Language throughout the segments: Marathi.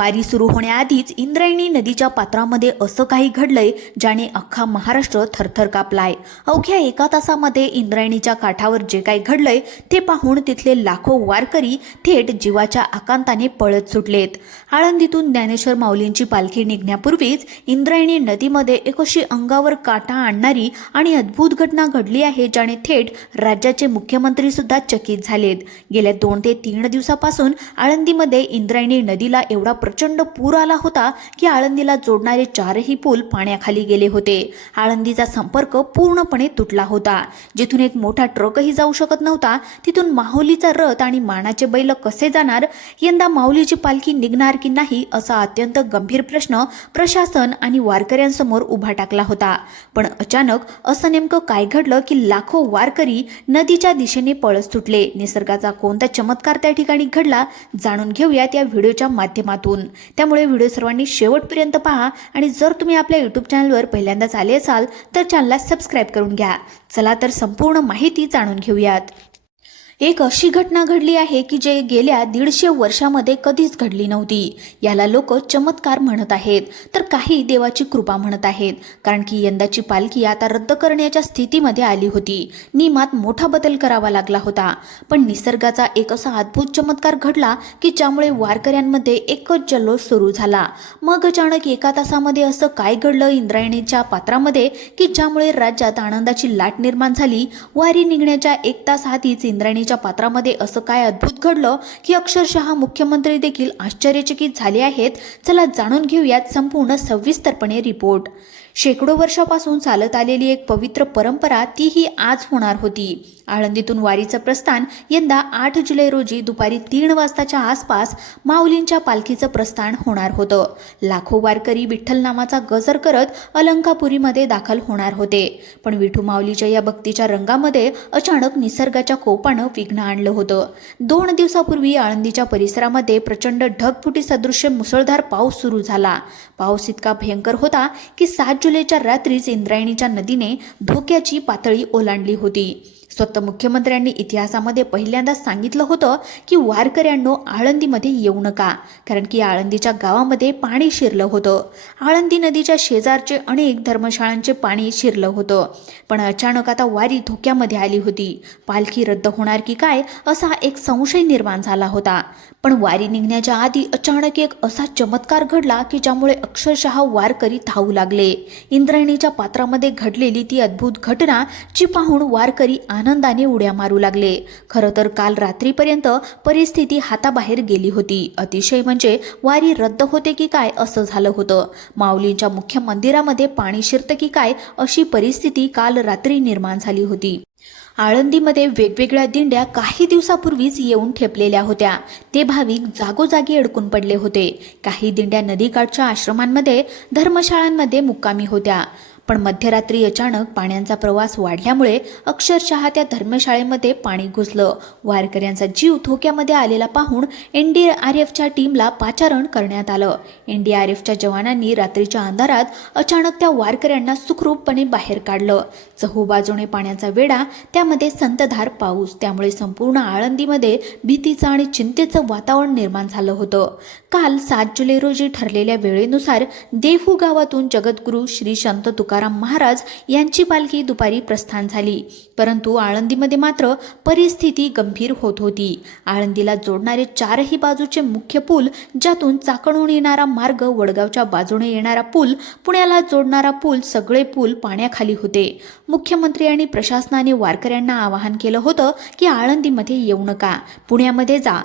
वारी सुरू होण्याआधीच इंद्रायणी नदीच्या पात्रामध्ये असं काही घडलंय ज्याने अख्खा महाराष्ट्र थरथर कापलाय। अवघ्या एका तासामध्ये इंद्रायणीच्या काठावर जे काही घडलंय ते पाहून तिथले लाखो वारकरी थेट जीवाच्या आकांताने पळत सुटलेत। आळंदीतून ज्ञानेश्वर माऊलींची पालखी निघण्यापूर्वीच इंद्रायणी नदीमध्ये एक अशी अंगावर काटा आणणारी आणि अद्भुत घटना घडली आहे ज्याने थेट राज्याचे मुख्यमंत्री सुद्धा चकित झालेत। गेल्या 2 ते 3 दिवसापासून आळंदीमध्ये इंद्रायणी नदीला एवढा प्रचंड पूर आला होता की आळंदीला जोडणारे 4ही पूल पाण्याखाली गेले होते। आळंदीचा संपर्क पूर्णपणे तुटला होता। जिथून एक मोठा ट्रकही जाऊ शकत नव्हता तिथून माऊलीचा रथ आणि मानाचे बैल कसे जाणार, यंदा माऊलीची पालखी निघणार की नाही असा अत्यंत गंभीर प्रश्न प्रशासन आणि वारकऱ्यांसमोर उभा टाकला होता। पण अचानक असं नेमकं काय घडलं की लाखो वारकरी नदीच्या दिशेने पळत सुटले। निसर्गाचा कोणता चमत्कार त्या ठिकाणी घडला जाणून घेऊयात या व्हिडिओच्या माध्यमातून। त्यामुळे व्हिडिओ सर्वांनी शेवटपर्यंत पहा आणि जर तुम्ही आपल्या YouTube चॅनलवर पहिल्यांदाच आले असाल तर चॅनलला सबस्क्राइब करून घ्या। चला तर संपूर्ण माहिती जाणून घेऊयात। एक अशी घटना घडली आहे की जे गेल्या 150 वर्षामध्ये कधीच घडली नव्हती। याला लोक चमत्कार म्हणत आहेत तर काही देवाची कृपा म्हणत आहेत, कारण की यंदाची पालखी आता रद्द करण्याच्या स्थितीमध्ये आली होती। नियमात मोठा बदल करावा लागला होता, पण निसर्गाचा एक असा अद्भुत चमत्कार घडला की ज्यामुळे वारकऱ्यांमध्ये एकच जल्लोष सुरू झाला। मग अचानक एका तासामध्ये असं काय घडलं इंद्रायणीच्या पात्रामध्ये की ज्यामुळे राज्यात आनंदाची लाट निर्माण झाली। वारी निघण्याच्या 1 तास आधीच इंद्रायणी पात्रामध्ये असं काय अद्भुत घडलं की अक्षरशः मुख्यमंत्री देखील आश्चर्यचकित झाले आहेत। चला जाणून घेऊयात संपूर्ण सविस्तरपणे रिपोर्ट। शेकडो वर्षापासून चालत आलेली एक पवित्र परंपरा तीही आज होणार होती। आळंदीतून वारीचं प्रस्थान यंदा 8 जुलै रोजी दुपारी 3 वाजताच्या आसपास माऊलींच्या पालखीचं प्रस्थान होणार होतं। लाखो वारकरी विठ्ठल नामाचा गजर करत अलंकापुरीमध्ये दाखल होणार होते, पण विठू माऊलीच्या या भक्तीच्या रंगामध्ये अचानक निसर्गाच्या कोपानं विघ्न आणलं होतं। 2 दिवसापूर्वी आळंदीच्या परिसरामध्ये प्रचंड ढगफुटी सदृश्य मुसळधार पाऊस सुरू झाला। पाऊस इतका भयंकर होता की 7 जुलैच्या रात्रीच इंद्रायणीच्या नदीने धोक्याची पातळी ओलांडली होती। स्वतः मुख्यमंत्र्यांनी इतिहासामध्ये पहिल्यांदाच सांगितलं होतं की वारकऱ्यांनो आळंदीमध्ये येऊ नका, कारण की आळंदीच्या गावामध्ये पाणी शिरलं होतं। आळंदी नदीच्या शेजारचे अनेक धर्मशाळांचे पाणी शिरलं होतं, पण अचानक आता वारी धोक्यामध्ये आली होती। पालखी रद्द होणार की काय असा एक संशय निर्माण झाला होता, पण वारी निघण्याच्या आधी अचानक एक असा चमत्कार घडला की ज्यामुळे अक्षरशः वारकरी धावू लागले। इंद्रायणीच्या पात्रामध्ये घडलेली ती अद्भुत घटना जी पाहून वारकरी आनंदाने उड्या मारू लागले। खरं तर काल रात्रीपर्यंत परिस्थिती हाताबाहेर गेली होती। अतिशय म्हणजे वारी रद्द होते की काय असं झालं होतं। माऊलींच्या मुख्य मंदिरामध्ये पाणी शिरतं की काय अशी परिस्थिती काल रात्री निर्माण झाली होती। आळंदीमध्ये वेगवेगळ्या दिंड्या काही दिवसापूर्वीच येऊन ठेपलेल्या होत्या। ते भाविक जागोजागी अडकून पडले होते। काही दिंड्या नदीकाठच्या आश्रमांमध्ये धर्मशाळांमध्ये मुक्कामी होत्या, पण मध्यरात्री अचानक पाण्याचा प्रवास वाढल्यामुळे अक्षरशः त्या धर्मशाळेमध्ये पाणी घुसलं। वारकऱ्यांचा जीव धोक्यामध्ये आलेला पाहून NDRFच्या टीमला पाचारण करण्यात आलं। NDRFच्या जवानांनी रात्रीच्या अंधारात अचानक त्या वारकऱ्यांना सुखरूपपणे बाहेर काढलं। चहूबाजूने पाण्याचा वेढा, त्यामध्ये संतधार पाऊस, त्यामुळे संपूर्ण आळंदीमध्ये भीतीचं आणि चिंतेचं वातावरण निर्माण झालं होतं। काल 7 जुलै रोजी ठरलेल्या वेळेनुसार देहू गावातून जगद्गुरू श्री संत तुकाराम महाराज यांची पालखी दुपारी प्रस्थान झाली, परंतु आळंदीमध्ये मात्र परिस्थिती गंभीर होत होती। आळंदीला जोडणारे 4ही बाजूचे मुख्य पूल, ज्यातून चाकणहून येणारा मार्ग, वडगावच्या बाजूने येणारा पूल, पुण्याला जोडणारा पूल, सगळे पूल पाण्याखाली होते। मुख्यमंत्री आणि प्रशासनाने वारकऱ्यांना आवाहन केलं होतं की आळंदीमध्ये येऊ नका, पुण्यामध्ये जा।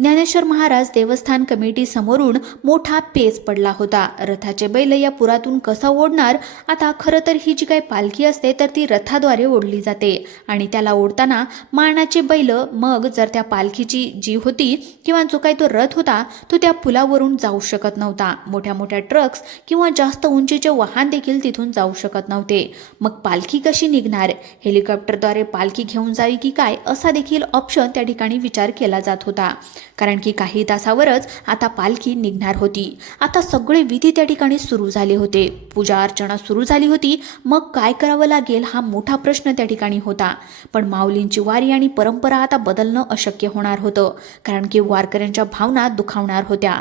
ज्ञानेश्वर महाराज देवस्थान कमिटी समोरून मोठा पेच पडला होता। रथाचे बैल या पुरातून कसा ओढणार? आता खरं तर ही जी काही पालखी असते तर ती रथाद्वारे ओढली जाते आणि त्याला ओढताना मानाचे बैल, मग जर त्या पालखीची जी होती किंवा जो काही तो रथ होता तो त्या पुलावरून जाऊ शकत नव्हता। मोठ्या मोठ्या ट्रक्स किंवा जास्त उंचीचे वाहन देखील तिथून जाऊ शकत नव्हते। मग पालखी कशी निघणार? हेलिकॉप्टरद्वारे पालखी घेऊन जावी की काय असा देखील ऑप्शन त्या ठिकाणी विचार केला जात होता, कारण की काही तासावरच आता पालखी निघणार होती. आता सगळे विधी त्या ठिकाणी सुरू झाले होते. पूजा अर्चना सुरू झाली होती. मग काय करावं लागेल हा मोठा प्रश्न त्या ठिकाणी होता. पण माऊलींची वारी आणि परंपरा आता बदलणं अशक्य होणार होतं, कारण की वारकऱ्यांच्या भावना दुखावणार होत्या.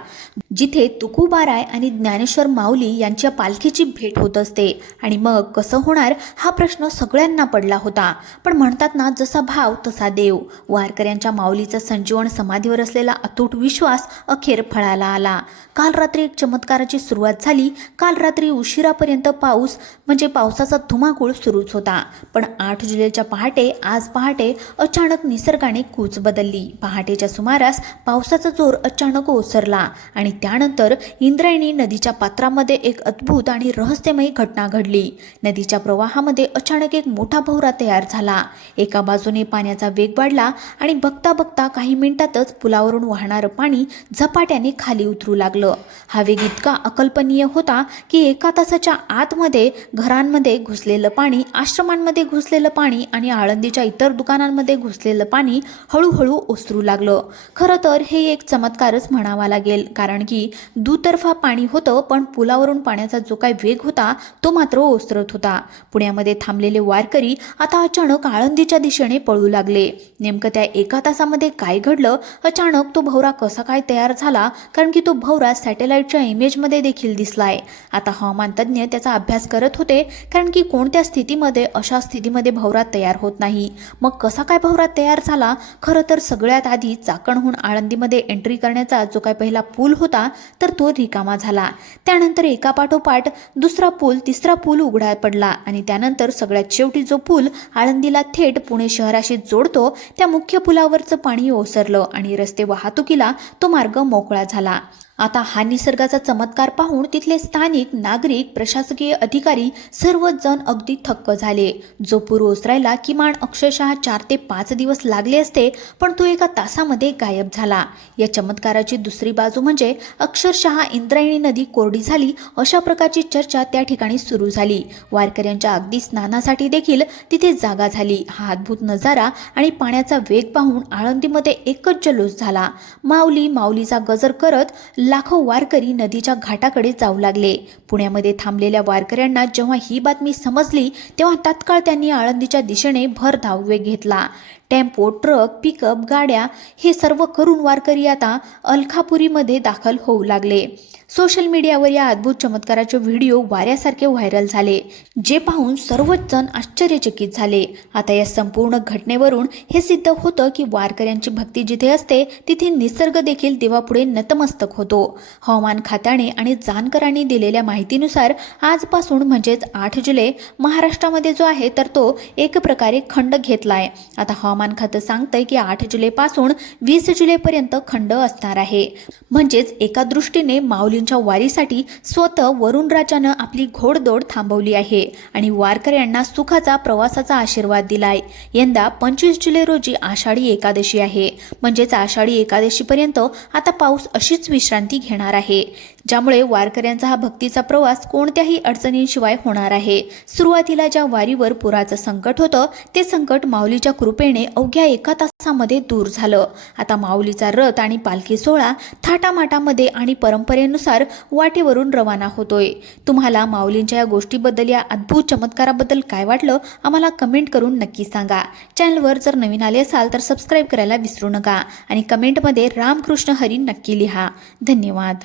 जिथे तुकोबाराय आणि ज्ञानेश्वर माऊली यांच्या पालखीची भेट होत असते आणि मग कसं होणार हा प्रश्न सगळ्यांना पडला होता. पण म्हणतात ना, जसा भाव तसा देव. वारकऱ्यांच्या माऊलीचा संजीवन समाधीवर असलेला अतूट विश्वास अखेर फळाला आला. काल रात्री एक चमत्काराची सुरुवात झाली. काल रात्री उशिरापर्यंत पावसाचा धुमाकूळ सुरूच होता. पण 8 जुलैच्या पहाटे, आज पहाटे अचानक निसर्गाने कूच बदलली. पहाटेच्या सुमारास पावसाचा जोर अचानक ओसरला आणि त्यानंतर इंद्रायणी नदीच्या पात्रामध्ये एक अद्भुत आणि रहस्यमयी घटना घडली. नदीच्या प्रवाहामध्ये अचानक एक मोठा भोवरा तयार झाला. एका बाजूने पाण्याचा वेग वाढला आणि बघता बघता काही मिनिटातच पुलावरून वाहणारं पाणी झपाट्याने खाली उतरू लागलं. हा वेग इतका अकल्पनीय होता की एका तासाच्या आतमध्ये घरांमध्ये घुसलेलं पाणी, आश्रमांमध्ये घुसलेलं पाणी आणि आळंदीच्या इतर दुकानांमध्ये घुसलेलं पाणी हळूहळू ओसरू लागलं. खरं तर हे एक चमत्कारच म्हणावा लागेल, कारण की दुतर्फा पाणी होतं, पण पुलावरून पाण्याचा जो काही वेग होता तो मात्र ओसरत होता. पुण्यामध्ये थांबलेले वारकरी आता अचानक आळंदीच्या दिशेने पळू लागले. नेमकं त्या एका तासामध्ये काय घडलं? अचानक तो भोवरा कसा काय तयार झाला? कारण की तो भोवरा सॅटेलाइटच्या इमेजमध्ये देखील दिसलाय. आता हवामान तज्ज्ञ त्याचा अभ्यास करत होते, कारण की कोणत्या स्थितीमध्ये अशा स्थितीमध्ये भोवरा तयार होत नाही. मग कसा काय भोवरा तयार झाला? खरं तर सगळ्यात आधी चाकणहून आळंदीमध्ये एंट्री करण्याचा जो काय पहिला पूल होता तर तो रिकामा झाला. त्यानंतर एकापाठोपाठ दुसरा पूल, तिसरा पूल उघडा पडला आणि त्यानंतर सगळ्यात शेवटी जो पूल आळंदीला थेट पुणे शहराशी जोडतो त्या मुख्य पुलावरचं पाणी ओसरलं आणि रस्ते वाहतुकीला तो मार्ग मोकळा झाला. आता हा निसर्गाचा चमत्कार पाहून तिथले स्थानिक नागरिक, प्रशासकीय अधिकारी सर्वच जण अगदी थक्क झाले. जो पूर ओसरायला किमान अक्षरशः 4 ते 5 दिवस लागले असते, पण तो एका तासामध्ये गायब झाला. या चमत्काराची दुसरी बाजू म्हणजे अक्षरशः इंद्रायणी नदी कोरडी झाली अशा प्रकारची चर्चा त्या ठिकाणी सुरू झाली. वारकऱ्यांच्या अगदी स्नानासाठी देखील तिथे जागा झाली. हा अद्भुत नजारा आणि पाण्याचा वेग पाहून आळंदीमध्ये एकच जल्लोष झाला. माऊलीचा गजर करत लाखो वारकरी नदीच्या घाटाकडे जाऊ लागले. पुण्यामध्ये थांबलेल्या वारकऱ्यांना जेव्हा ही बातमी समजली तेव्हा तात्काळ त्यांनी आळंदीच्या दिशेने भरधाव वेग घेतला. टेम्पो, ट्रक, पिकअप गाड्या हे सर्व करून वारकरी आता अलखापुरीमध्ये दाखल होऊ लागले. सोशल मीडियावर या अद्भुत चमत्काराचे व्हिडिओ वाऱ्यासारखे व्हायरल झाले, जे पाहून सर्वच जण आश्चर्यचकित झाले. आता या संपूर्ण घटनेवरून हे सिद्ध होतं की वारकऱ्यांची भक्ती जिथे असते तिथे निसर्ग देखील देवापुढे नतमस्तक होतो. हवामान खात्याने आणि जाणकारांनी दिलेल्या माहितीनुसार आजपासून म्हणजेच 8 जुलै महाराष्ट्रामध्ये जो आहे तर तो एक प्रकारे खंड घेतलाय. आता हवामान खातं सांगतंय की 8 जुलैपासून 20 जुलैपर्यंत खंड असणार आहे. म्हणजेच एका दृष्टीने माऊलींच्या वारीसाठी स्वतः वरुणराजानं आपली घोडदौड थांबवली आहे आणि वारकऱ्यांना सुखाचा प्रवासाचा आशीर्वाद दिलाय. यंदा 25 जुलै रोजी आषाढी एकादशी आहे. म्हणजेच आषाढी एकादशीपर्यंत आता पाऊस अशीच विश्रांती घेणार आहे, ज्यामुळे वारकऱ्यांचा हा भक्तीचा प्रवास कोणत्याही अडचणींशिवाय होणार आहे. सुरुवातीला ज्या वारीवर पुराचं संकट होतं ते संकट माऊलीच्या कृपेने अवघ्या एका तासामध्ये दूर झालं. आता माऊलीचा रथ आणि पालखी सोहळा थाटामाटामध्ये आणि परंपरेनुसार वाटेवरून रवाना होतोय. तुम्हाला माऊलींच्या या गोष्टीबद्दल, या अद्भुत चमत्काराबद्दल काय वाटलं आम्हाला कमेंट करून नक्की सांगा. चॅनलवर जर नवीन आले असाल तर सबस्क्राईब करायला विसरू नका आणि कमेंटमध्ये रामकृष्ण हरी नक्की लिहा. धन्यवाद.